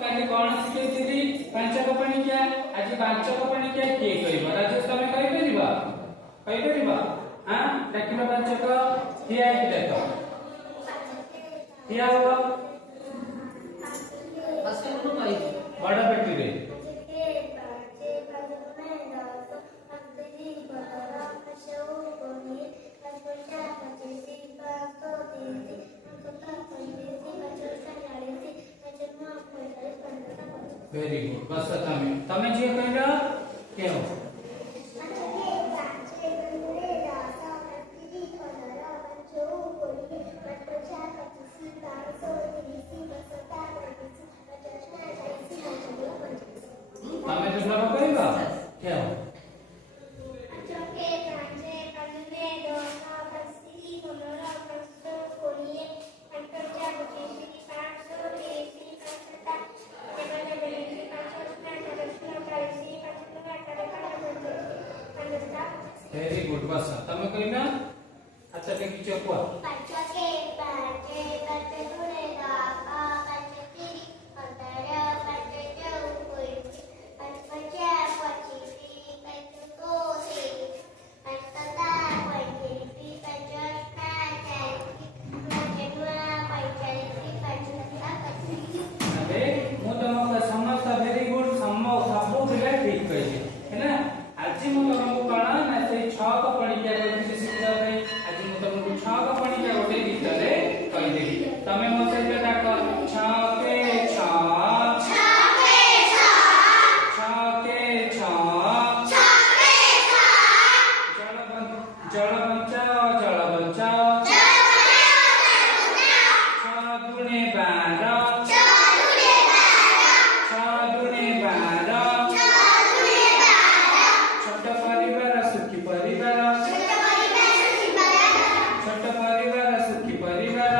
काली कोन सिखेइथिली पांचक पणिकिया आज पांचक पणिकिया के कहबो राजेश तमे कहि परिबा हां देखिबा पांचक हिया कि देखो हिया हो बस को कहि बड़ पेटी रे वेरी गुड बस तमे जे कहला के हो तमे दूसरा कहबा के हो वेरी गुड बस तमे कहना अच्छा के किछ को पांचके पांचे पांचे गुणे दापा पांचे तीन अंतर पांचे चौ कोई पांचे पच्चीस पांचे कोसी पांचे ता पांचे पी पांचे पांचे पांचे दुआ पांचे पांचे पांचे अबे मु तुमको समस्त वेरी गुड सब पिला ठीक कहि है ना आज मु तुमको कणा ना से 6 को पणिकिया के शिक्षा पे आज मु तुमको 6 को पणिकिया गोटे गीत रे कहि देबी तमे मो से डाक 6 के 6 जल बचाओ 6 दुने 12 छोट परिवार सुखी परिवार छोट परिवार सुखी परिवार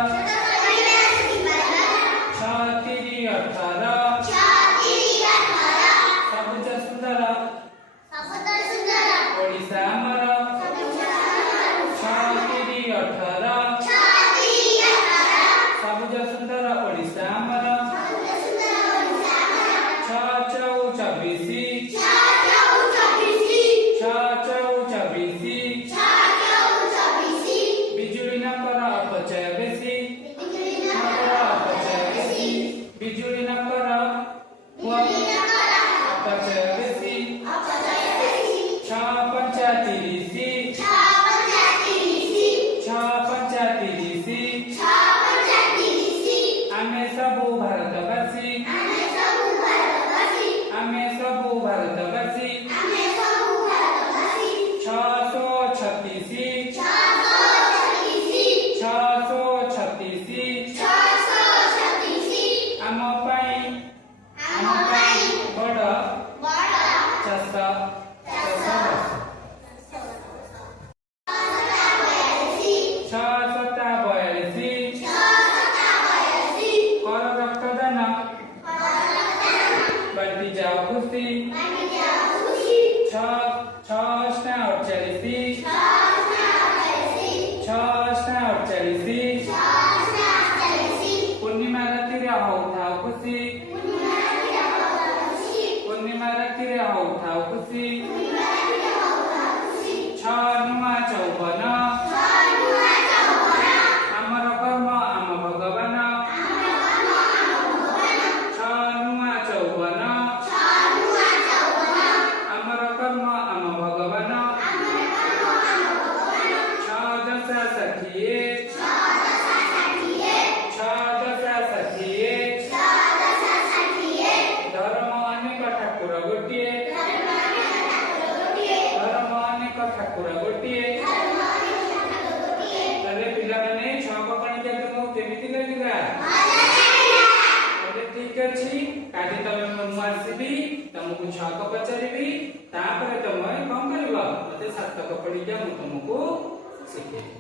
6 3 18 सबुज सुंदर ओडिशा हमर 6 3 18 सबुज सुंदर ओडिशा हमर 6 24 बिजुली न कर अपचय बेसी बिजुली न कर अपचय बेसी 6 35 आमे सबु भारतवासी आमे सबु भारतवासी 636 आम पाई बड़ चाष 6 कर रक्तदान बढ़ती जाओ खुशी 6 48 पूर्णिमा राति रे होता खुशी पूर्णिमा राति रे होता खुशी 6 नुआ 54 आमर कर्म आम भगवान 6 नुआ 54 आमर कर्म आम भगवान 6 दशा 60 धर्म अनेक ठाकुर गोटिए अरे पिला माने 6 को पणिकिया तुमको केमिति लागिला अरे ठीक अछि काटी तमे मु आसीबी तुमको 6 को पचारिबी तापर तमे कोन करबा मते 7 को पणिकिया मु तुमको सिखेबी।